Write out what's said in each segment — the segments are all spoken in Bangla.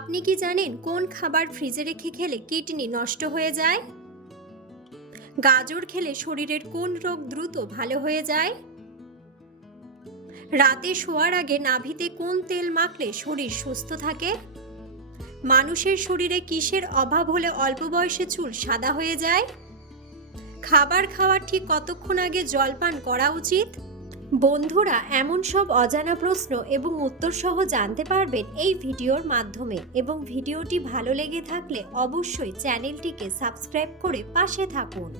আপনি কি জানেন কোন খাবার ফ্রিজে রেখে খেলে কিডনি নষ্ট হয়ে যায়? গাজর খেলে শরীরের কোন রোগ দ্রুত ভালো হয়ে যায়? রাতে শোয়ার আগে নাভিতে কোন তেল মাখলে শরীর সুস্থ থাকে? মানুষের শরীরে কিসের অভাব হলে অল্প বয়সে চুল সাদা হয়ে যায়? খাবার খাওয়ার ঠিক কতক্ষণ আগে জলপান করা উচিত? বন্ধুরা, এমন সব অজানা প্রশ্ন এবং উত্তর সহ জানতে পারবেন এই ভিডিওর মাধ্যমে, এবং ভিডিওটি ভালো লেগে থাকলে অবশ্যই চ্যানেলটিকে সাবস্ক্রাইব করে পাশে থাকুন।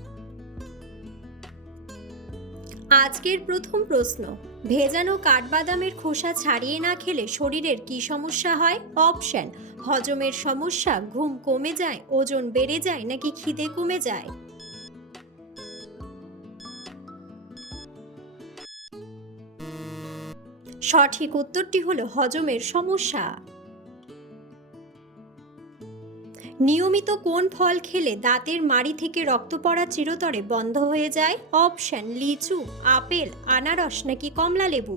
আজকের প্রথম প্রশ্ন, ভেজানো কাঠবাদামের খোসা ছাড়িয়ে না খেলে শরীরের কি সমস্যা হয়? অপশন: হজমের সমস্যা, ঘুম কমে যায়, ওজন বেড়ে যায়, নাকি খিদে কমে যায়? সঠিক উত্তরটি হলো হজমের সমস্যা। নিয়মিত কোন ফল খেলে দাঁতের মাড়ি থেকে রক্ত পড়া চিরতরে বন্ধ হয়ে যায়? অপশন: লিচু, আপেল, আনারস, নাকি কমলা লেবু?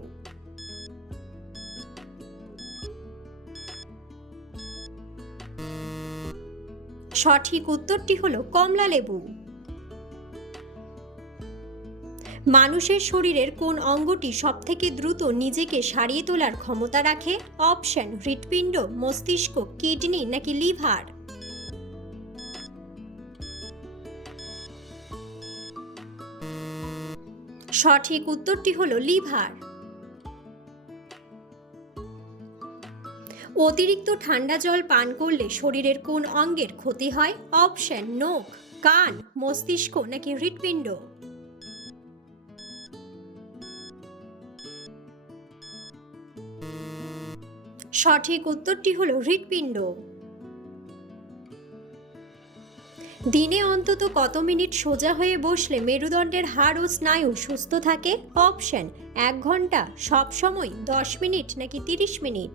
সঠিক উত্তরটি হলো কমলা লেবু। মানুষের শরীরের কোন অঙ্গটি সবথেকে দ্রুত নিজেকে সারিয়ে তোলার ক্ষমতা রাখে? অপশন: হৃৎপিণ্ড, মস্তিষ্ক, কিডনি, নাকি লিভার? সঠিক উত্তরটি হলো লিভার। অতিরিক্ত ঠান্ডা জল পান করলে শরীরের কোন অঙ্গের ক্ষতি হয়? অপশন: নখ, কান, মস্তিষ্ক, নাকি হৃৎপিণ্ড? সঠিক উত্তরটি হলো হৃৎপিণ্ড। দিনে অন্তত কত মিনিট সোজা হয়ে বসলে মেরুদণ্ডের হাড় ও স্নায়ু সুস্থ থাকে? অপশন: 1 ঘন্টা, সব সময়, 10 মিনিট, নাকি 30 মিনিট?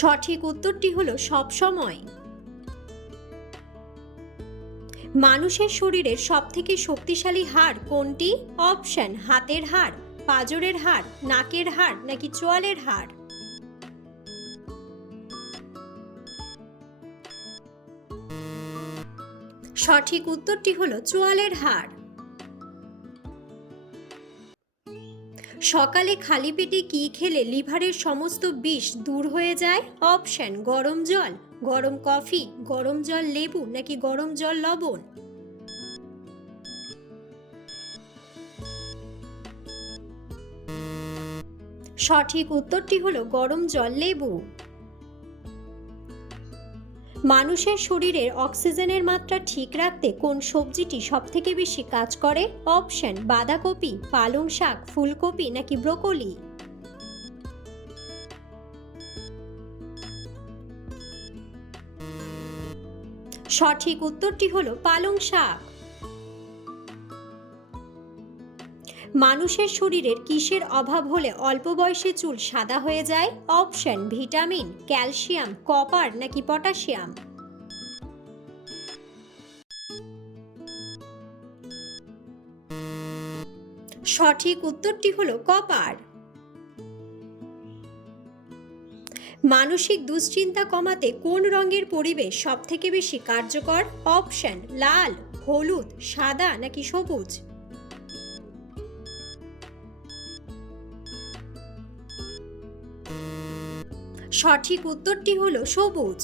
সঠিক উত্তরটি হলো সব সময়। মানুষের শরীরের সবথেকে শক্তিশালী হাড় কোনটি? অপশন: হাতের হাড়, পাঁজরের হাড়, নাকের হাড়, নাকি চোয়ালের হাড়? সঠিক উত্তরটি হলো চোয়ালের হাড়। সকালে খালি পেটে কি খেলে লিভারের সমস্ত বিষ দূর হয়ে যায়? অপশন: গরম জল, গরম কফি, গরম জল লেবু, নাকি গরম জল লবণ? সঠিক উত্তরটি হলো গরম জল লেবু। মানুষের শরীরের অক্সিজেনের মাত্রা ঠিক রাখতে কোন সবজিটি সবথেকে বেশি কাজ করে? অপশন: বাঁধাকপি, পালং শাক, ফুলকপি, নাকি ব্রোকলি? সঠিক উত্তরটি হলো পালং শাক। মানুষের শরীরের কিসের অভাব হলে অল্প বয়সে চুল সাদা হয়ে যায়? অপশন: ভিটামিন, ক্যালসিয়াম, কপার, নাকি পটাশিয়াম? সঠিক উত্তরটি হলো কপার। মানসিক দুশ্চিন্তা কমাতে কোন রঙের পরিবেশ সবথেকে বেশি কার্যকর? অপশন: লাল, হলুদ, সাদা, নাকি সবুজ? সঠিক উত্তরটি হলো সবুজ।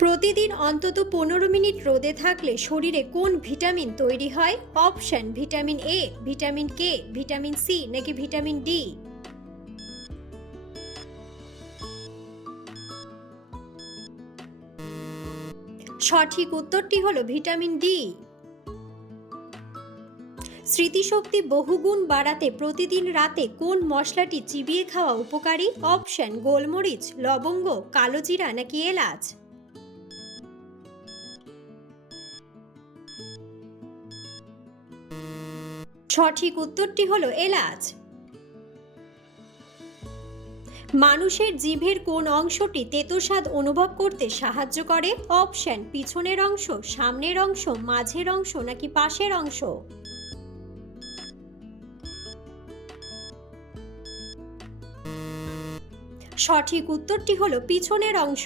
প্রতিদিন অন্তত 15 মিনিট রোদে থাকলে শরীরে কোন ভিটামিন তৈরি হয়? Option: vitamin A, vitamin K, vitamin C, নাকি ভিটামিন ডি? সঠিক উত্তরটি হলো ভিটামিন ডি। স্মৃতিশক্তি বহুগুণ বাড়াতে প্রতিদিন রাতে কোন মশলাটি চিবিয়ে খাওয়া উপকারী? অপশন: গোলমরিচ, লবঙ্গ, কালোজিরা, নাকি এলাচ? সঠিক উত্তরটি হলো এলাচ। মানুষের জিভের কোন অংশটি তেতো স্বাদ অনুভব করতে সাহায্য করে? অপশন: পিছনের অংশ, সামনের অংশ, মাঝের অংশ, নাকি পাশের অংশ? সঠিক উত্তরটি হলো পিছনের অংশ।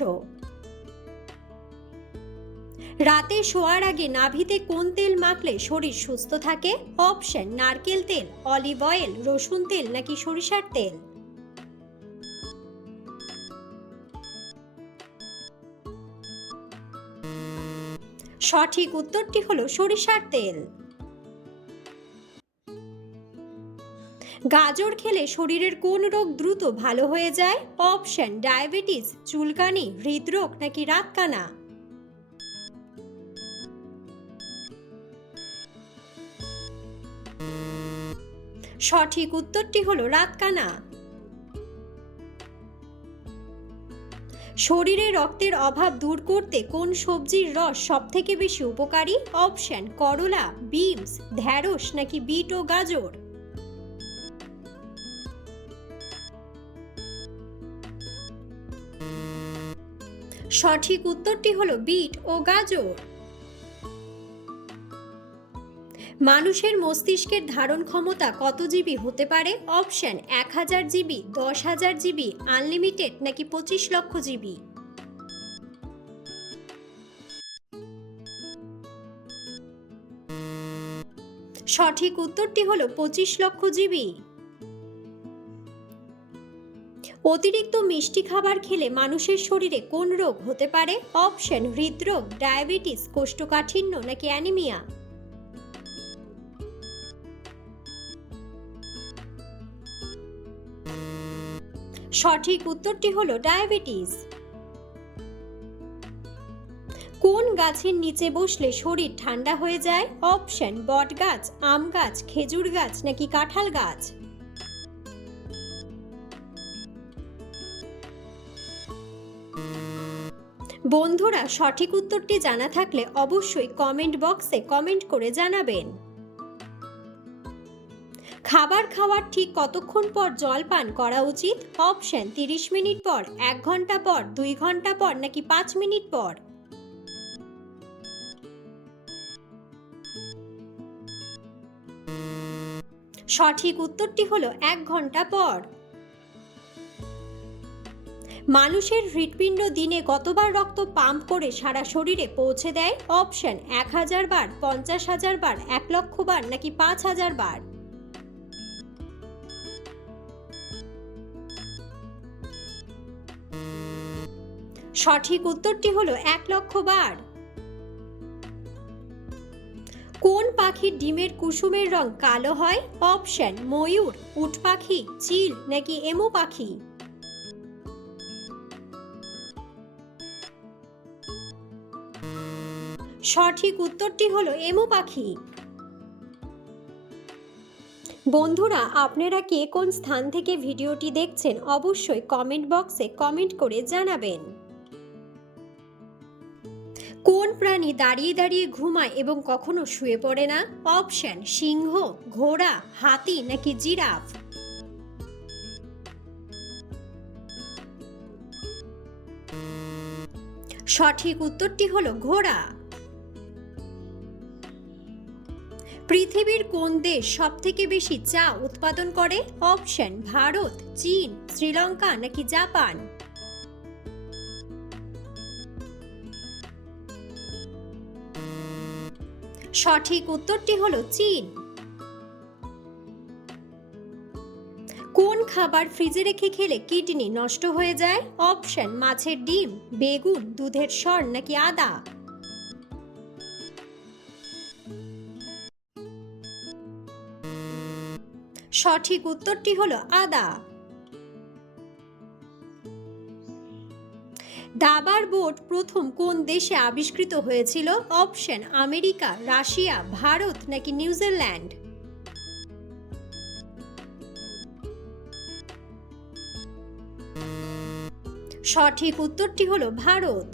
রাতে শোয়ার আগে নাভিতে কোন তেল মাখলে শরীর সুস্থ থাকে? অপশন নারকেল তেল, অলিভ অয়েল, রসুন তেল নাকি সরিষার তেল। সঠিক উত্তরটি হলো সরিষার তেল। গাজর খেলে শরীরের কোন রোগ দ্রুত ভালো হয়ে যায়? অপশন ডায়াবেটিস, চুলকানি, হৃদরোগ নাকি রাতকানা। সঠিক উত্তরটি হলো রাতকানা। শরীরে রক্তের অভাব দূর করতে কোন সবজির রস সবথেকে বেশি উপকারী? অপশন করলা, বিনস, ঢ্যাঁড়স নাকি বিট ও গাজর। সঠিক উত্তরটি হলো বিট ও গাজর। মানুষের মস্তিষ্কের ধারণ ক্ষমতা কত জিবি হতে পারে? অপশন 1000 জিবি, 10,000 জিবি, আনলিমিটেড নাকি 25 লক্ষ জিবি। সঠিক উত্তরটি হলো 25 লক্ষ জিবি। অতিরিক্ত মিষ্টি খাবার খেলে মানুষের শরীরে কোন রোগ হতে পারে? অপশন হৃদরোগ, ডায়াবেটিস, কোষ্ঠকাঠিন্য নাকি অ্যানিমিয়া। সঠিক উত্তরটি হলো ডায়াবেটিস। কোন গাছের নিচে বসলে শরীর ঠান্ডা হয়ে যায়? অপশন বট গাছ, আম গাছ, খেজুর গাছ নাকি কাঁঠাল গাছ। বন্ধুরা, সঠিক উত্তরটি জানা থাকলে অবশ্যই কমেন্ট বক্সে কমেন্ট করে জানাবেন। খাবার খাওয়ার ঠিক কতক্ষণ পর জল পান করা উচিত? অপশন 30 মিনিট পর, 1 ঘন্টা পর, 2 ঘন্টা পর নাকি 5 মিনিট পর। সঠিক উত্তরটি হলো 1 ঘন্টা পর। মানুষের হৃৎপিণ্ড দিনে কতবার রক্ত পাম্প করে সারা শরীরে পৌঁছে দেয়? অপশন 1000 বার, 50,000 বার, 1 লক্ষ বার নাকি 5,000 বার। সঠিক উত্তরটি হলো 1 লক্ষ বার। কোন পাখির ডিমের কুসুমের রং কালো হয়? অপশন ময়ূর, উট পাখি, চিল নাকি এমু পাখি। সঠিক উত্তরটি হলো এমু পাখি। বন্ধুরা, আপনারা কে কোন স্থান থেকে ভিডিওটি দেখছেন অবশ্যই কমেন্ট বক্সে কমেন্ট করে জানাবেন। কোন প্রাণী দাঁড়িয়ে দাঁড়িয়ে ঘুমায় এবং কখনো শুয়ে পড়ে না? অপশন সিংহ, ঘোড়া, হাতি নাকি জিরাফ। সঠিক উত্তরটি হলো ঘোড়া। পৃথিবীর কোন দেশ সবথেকে বেশি চা উৎপাদন করে? অপশন ভারত, চীন, শ্রীলঙ্কা নাকি জাপান। সঠিক উত্তরটি হলো চীন। কোন খাবার ফ্রিজে রেখে খেলে কিডনি নষ্ট হয়ে যায়? অপশন মাছের ডিম, বেগুন, দুধের সর নাকি আদা। সঠিক উত্তরটি হলো আদা। দাবার বোর্ড প্রথম কোন দেশে আবিষ্কৃত হয়েছিল? অপশন আমেরিকা, রাশিয়া, ভারত নাকি নিউজিল্যান্ড। সঠিক উত্তরটি হলো ভারত।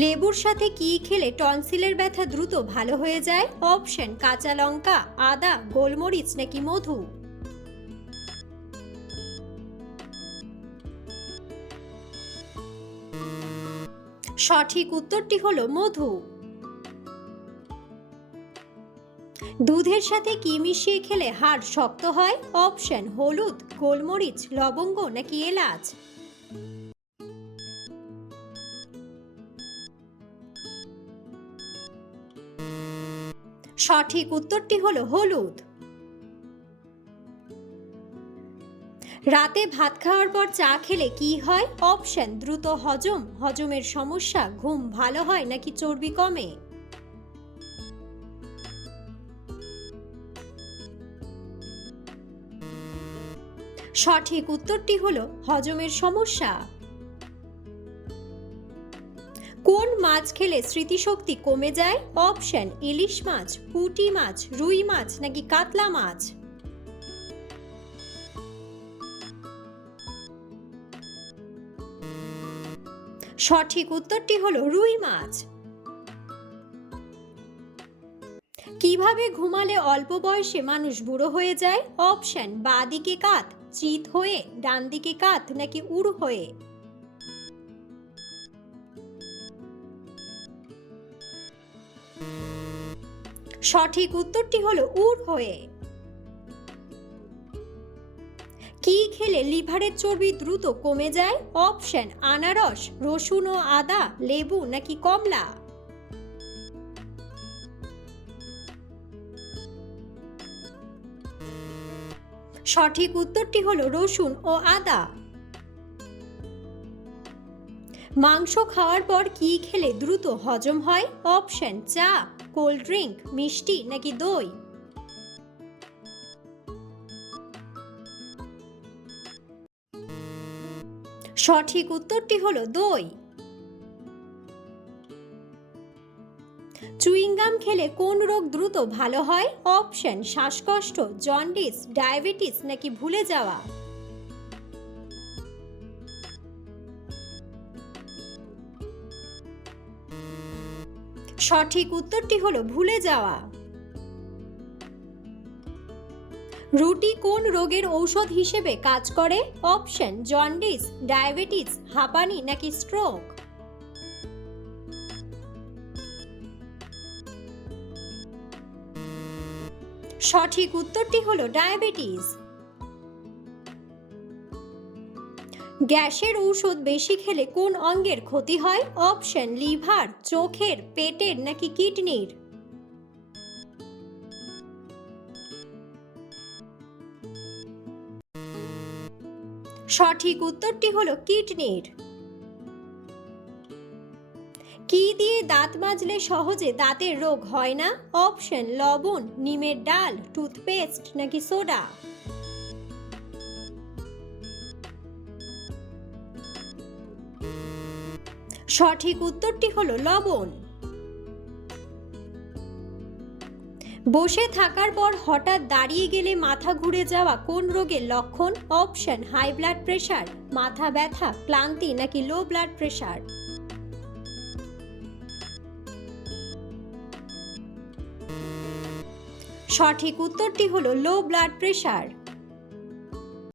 লেবুর সাথে কি খেলে টনসিলের ব্যথা দ্রুত ভালো হয়ে যায়? অপশন কাঁচা লঙ্কা, আদা, গোলমরিচ নাকি মধু। সঠিক উত্তরটি হলো মধু। দুধের সাথে কি মিশিয়ে খেলে হাড় শক্ত হয়? অপশন হলুদ, গোলমরিচ, লবঙ্গ নাকি এলাচ। সঠিক উত্তরটি হলো হলুদ। রাতে ভাত খাওয়ার পর চা খেলে কি হয়? অপশন দ্রুত হজম, হজমের সমস্যা, ঘুম ভালো হয় নাকি চর্বি কমে। সঠিক উত্তরটি হলো হজমের সমস্যা। কোন মাছ খেলে স্মৃতিশক্তি কমে যায়? অপশন ইলিশ মাছ, পুঁটি মাছ, রুই মাছ নাকি কাতলা মাছ। সঠিক উত্তরটি হলো রুই মাছ। কিভাবে ঘুমালে অল্প বয়সে মানুষ বুড়ো হয়ে যায়? অপশন বাঁ দিকে কাত, চিত হয়ে, ডান দিকে কাত নাকি উড় হয়ে। সঠিক উত্তরটি হলো উড় হয়ে। কি খেলে লিভারের চর্বি দ্রুত কমে যায়? অপশন আনারস, রসুন ও আদা, লেবু নাকি কমলা। সঠিক উত্তরটি হলো রসুন ও আদা। মাংস খাওয়ার পর কি খেলে দ্রুত হজম হয়? অপশন চা, কোল্ড ড্রিঙ্ক, মিষ্টি নাকি দই। সঠিক উত্তরটি হলো দই। চুইংগাম খেলে কোন রোগ দ্রুত ভালো হয়? অপশন শ্বাসকষ্ট, জন্ডিস, ডায়াবেটিস নাকি ভুলে যাওয়া। সঠিক উত্তরটি হলো ভুলে যাওয়া। রুটি কোন রোগের ঔষধ হিসেবে কাজ করে? অপশন জন্ডিস, ডায়াবেটিস, হাঁপানি নাকি স্ট্রোক। সঠিক উত্তরটি হলো ডায়াবেটিস। গ্যাসের ঔষধ বেশি খেলে কোন অঙ্গের ক্ষতি হয়? অপশন লিভার, চোখের, পেটের নাকি কিডনির। সঠিক উত্তরটি হলো কিডনির। কি দিয়ে দাঁত মাজলে সহজে দাঁতের রোগ হয় না? অপশন লবণ, নিমের ডাল, টুথপেস্ট নাকি সোডা। সঠিক উত্তরটি হলো লবণ। বসে থাকার পর হঠাৎ দাঁড়িয়ে গেলে মাথা ঘুরে যাওয়া কোন রোগের লক্ষণ? অপশন হাই ব্লাড প্রেশার, মাথা ব্যথা, ক্লান্তি নাকি লো ব্লাড প্রেশার। সঠিক উত্তরটি হলো লো ব্লাড প্রেশার।